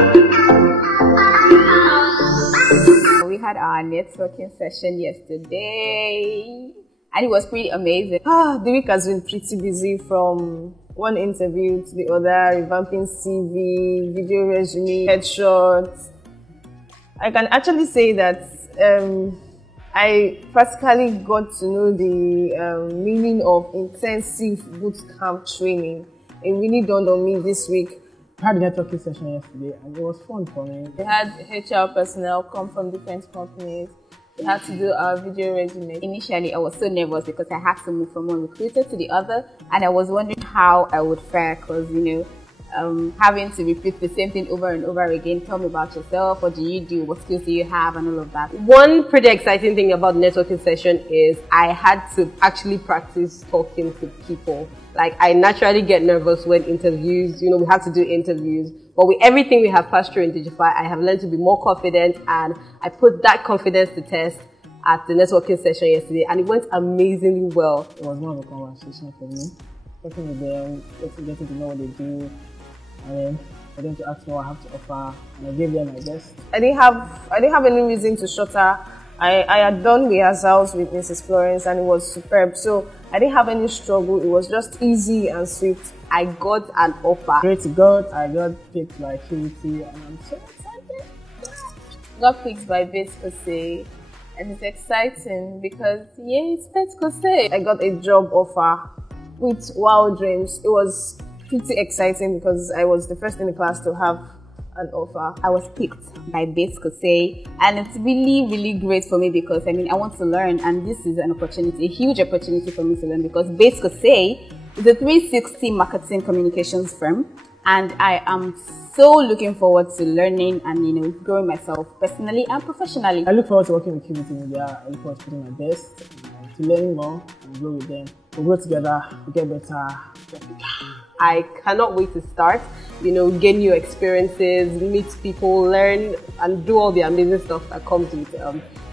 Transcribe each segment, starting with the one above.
We had our networking session yesterday and it was pretty amazing. The week has been pretty busy, from one interview to the other, revamping CV, video resume, headshots. I can actually say that I practically got to know the meaning of intensive bootcamp training. It really dawned on me this week. I had a networking session yesterday and it was fun for me. We had HR personnel come from different companies. We had to do our video resume. Initially, I was so nervous because I had to move from one recruiter to the other, and I was wondering how I would fare because, having to repeat the same thing over and over again. Tell me about yourself. What do you do? What skills do you have? And all of that. One pretty exciting thing about the networking session is I had to actually practice talking to people. Like, I naturally get nervous when interviews, we have to do interviews. But with everything we have passed through in Digify, I have learned to be more confident, and I put that confidence to test at the networking session yesterday, and it went amazingly well. It was more of a conversation for me. Talking with them, getting to know what they do, and then for them to ask me what I have to offer, and I gave them my best. I didn't have any reason to stutter. I had done rehearsals with Mrs. Florence and it was superb. So I didn't have any struggle. It was just easy and swift. I got an offer. Great to God, I got picked by QT and I'm so excited. Got picked by Buki, and it's exciting because it's Buki. I got a job offer with Wild Dreams. It was pretty exciting because I was the first in the class to have an offer. I was picked by Buki, and it's really, really great for me because I want to learn, and this is an opportunity, a huge opportunity for me to learn, because Buki is a 360 marketing communications firm, and I am so looking forward to learning and growing myself personally and professionally. I look forward to working with QVT Media. I look forward to putting my best, to learning more and grow with them. We'll grow together, we'll get better. I cannot wait to start, gain new experiences, meet people, learn, and do all the amazing stuff that comes with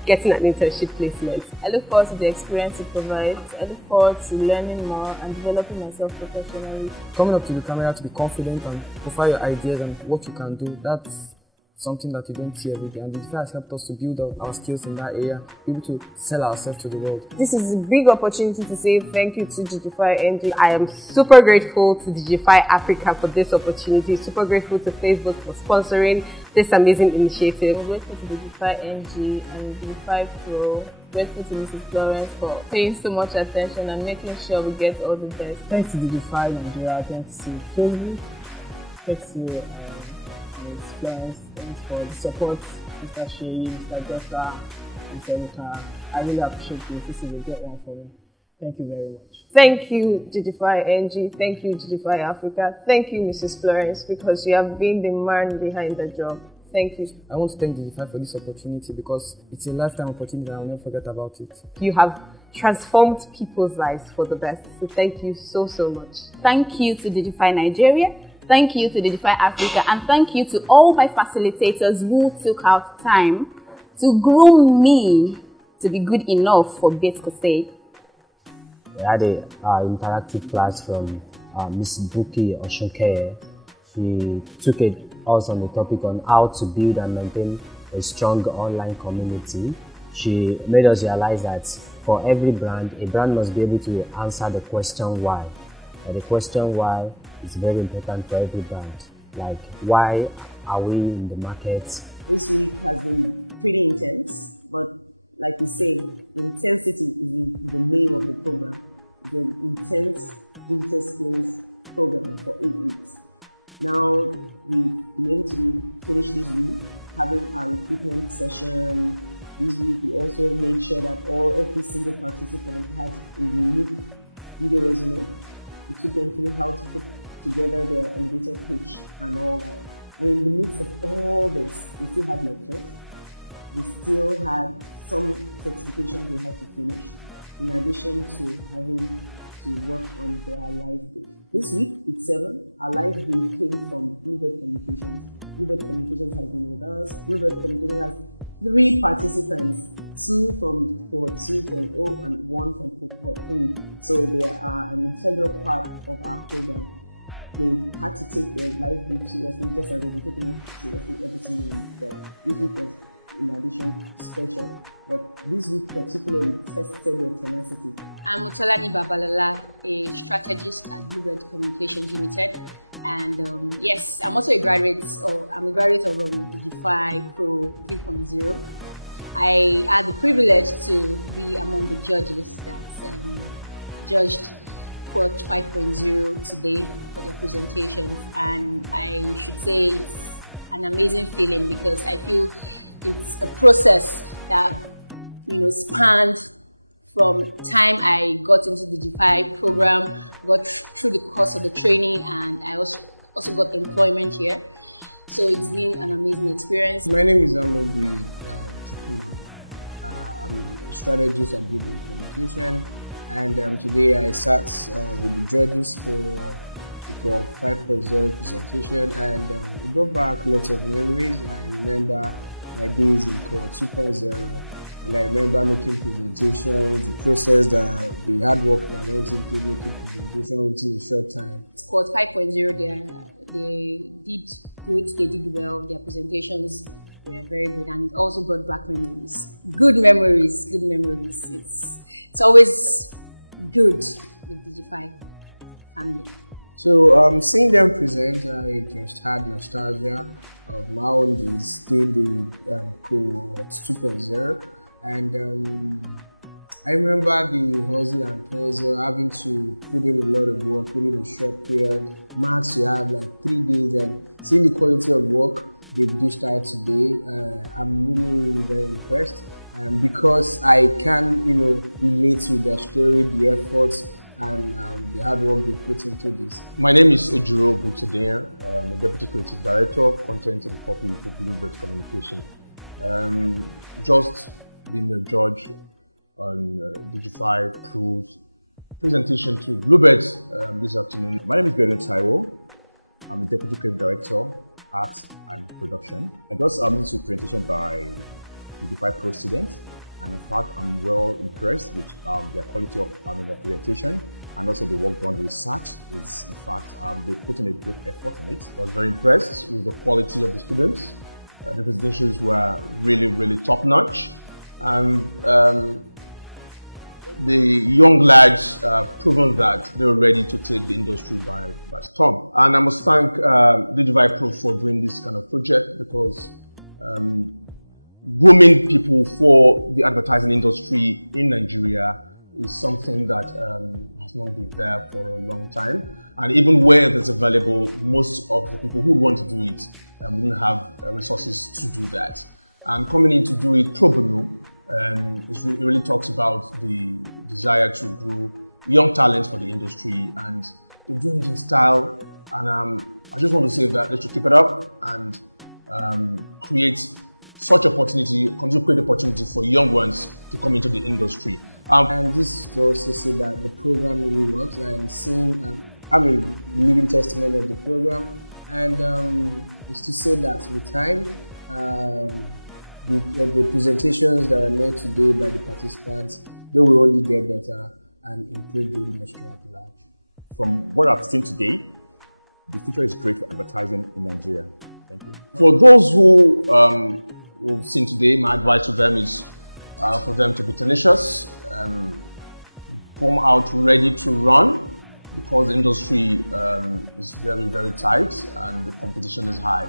getting an internship placement. I look forward to the experience it provides. I look forward to learning more and developing myself professionally. Coming up to the camera to be confident and profile your ideas and what you can do, that's something that you don't see every day, and Digify has helped us to build up our skills in that area, be able to sell ourselves to the world. This is a big opportunity to say thank you to Digify NG. I am super grateful to Digify Africa for this opportunity, super grateful to Facebook for sponsoring this amazing initiative. I'm grateful to Digify NG and Digify Pro. Grateful to Mrs. Florence for paying so much attention and making sure we get all the best. Thanks to Digify Nigeria, thanks to Facebook, thanks to Ms. Florence, thanks for the support, Mr. Sherry, Mr. Joshua, Mr. Erika. I really appreciate this. This is a great one for me. Thank you very much. Thank you, Digify NG. Thank you, Digify Africa. Thank you, Mrs. Florence, because you have been the man behind the job. Thank you. I want to thank Digify for this opportunity because it's a lifetime opportunity and I'll never forget about it. You have transformed people's lives for the best. So thank you so, so much. Thank you to Digify Nigeria. Thank you to Digify Africa, and thank you to all my facilitators who took out time to groom me to be good enough for Buki. We had an interactive class from Miss Buki Osunkeye. She took us on the topic on how to build and maintain a strong online community. She made us realize that for every brand, a brand must be able to answer the question why. And the question why is very important for every brand. Like, why are we in the market? This week has been pretty intense, but like we say, intensity is in the name of the program. It's an intense digital skills program for 8 weeks. Now we've been able to finish this week having our recruitment session. This week we also made sure that every single participant had a unique video resume. We took them through how to put together their elevator pitch and all that. And in the midst of all this, we still had lectures. We still had some certifications we had to finish, in addition to having to work on their live brief. This week, week 7, our live brief came from BlueBird Communications. BlueBird Communications has been with us. BlueBird Communications has 3 participants, 2 from cohort 2.0 and 1 from cohort 3. So they are an integral part of our program. they had to take their life group seriously, just as they were taking it seriously everything in them. This week was, in addition, special. But this week particularly tested their tenacity. I'm Mutolani Babalala, a strategist at BlueBird Communications Limited. And yes, I'm also a graduate, I'm a graduate of Digify Pro 3.0. I had the privilege to be among the judges that judged Quad 5.0 today for their presentations, and I should say it's an amazing feeling because I feel it's a process that spanned from time I got into the Digify program, got through the course of the training, and I also got employment here. So it's been an amazing experience. My name is Omotunde. I'm a strategist at BlueBird Communication, and today I sat with the judges for the 5.0 presentation, and it brought back lots of memories. I remember my days in Core 2.0, and I remember making presentations, the process, the hard work that went into making presentations within a short time. Core 5.0, they did good, they did well, their presentations were very good, and it also brought back memories. Good memories. It's always good with Digify family. So seeing them present, I just had nostalgia of my own days, still the Cohort 2.0, and I remember the hustle and puzzle, having to put in a lot of work within a short period. Max, you have like 3 days, and seeing the quality of work they've dished out today, I'm really very impressed. Because I can, relate to their story, the efforts, and the hard work they put into this. My name is Cyril. I'm a Deputy Creative Director, Content and Copy for BlueBird Communication. Just being a judge on Digify Pro's presentation to BlueBird this afternoon. My name is Cyril. I'm a Deputy Creative Director, Art and Production. I just listened to a presentation by Digify Pro students, and in fact I'm well impressed with their quality of presentation and also the work done. The research is, in fact, they put in a great effort in it. I was very impressed with the quality of the students. The presentations were really top notch, and the young lads proven that they were ready to take the industry by storm. And I must thank Digify Pro for doing this kind of project, because grooming people for the advertising industry in Nigeria is something that has not been there for a long time. And even where there's available, most of the people who want to do it wouldn't have resources to do that. And coming in to do it pro bono, it really talks about the desire to grow young talents for the industry, and they're doing it in style. And I just want to say that they should keep it up and create such opportunity, continue to create opportunity for young ones to come into the industry. And this is to also say that the program really works. I'm seeing, I'm a living testimony of the program, and it's to say that with time, the presentations that are made today by the participants, they will only get better and improve the industry at large. From what I've seen today, the future is great for advertising in Nigeria. Thank you. For those who we've seen today, my advice to them is for them to be tenacious, come out ready to run, because the industry is very tight and the competition is high.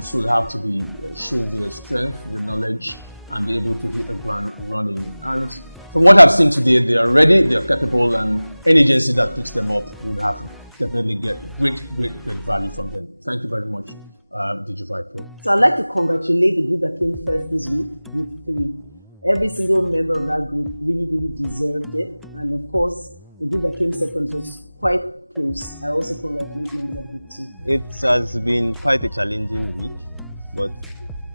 So they have to show their strength, their knowledge, and be able to hit the ground running. And from what I've seen today, they are ready, they are capable, and any agency that picks them up would have definitely get great value from them. Thank you very much, Digify Pro. So I'd like to congratulate the group that came first this week, Group 3. Every single member of that group really deserved it. And of course, the group that came second was quite close. I also congratulate members of Group 2. It has been quite a challenging week, but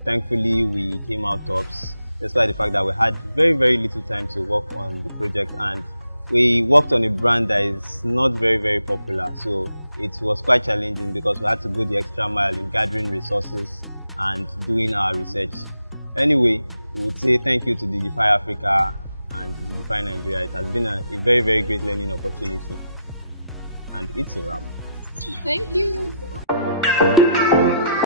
thankfully we came out tops, despite the fact that we had very little time to work on the project, and we worked on a brand that is not very popular. So it was quite challenging because we had to go the extra mile in gathering resources and doing our research. Anyway, we would say thank you to Digify Africa and Digify Nigeria. It has been a very great learning opportunity. And it's a wrap. Thank you.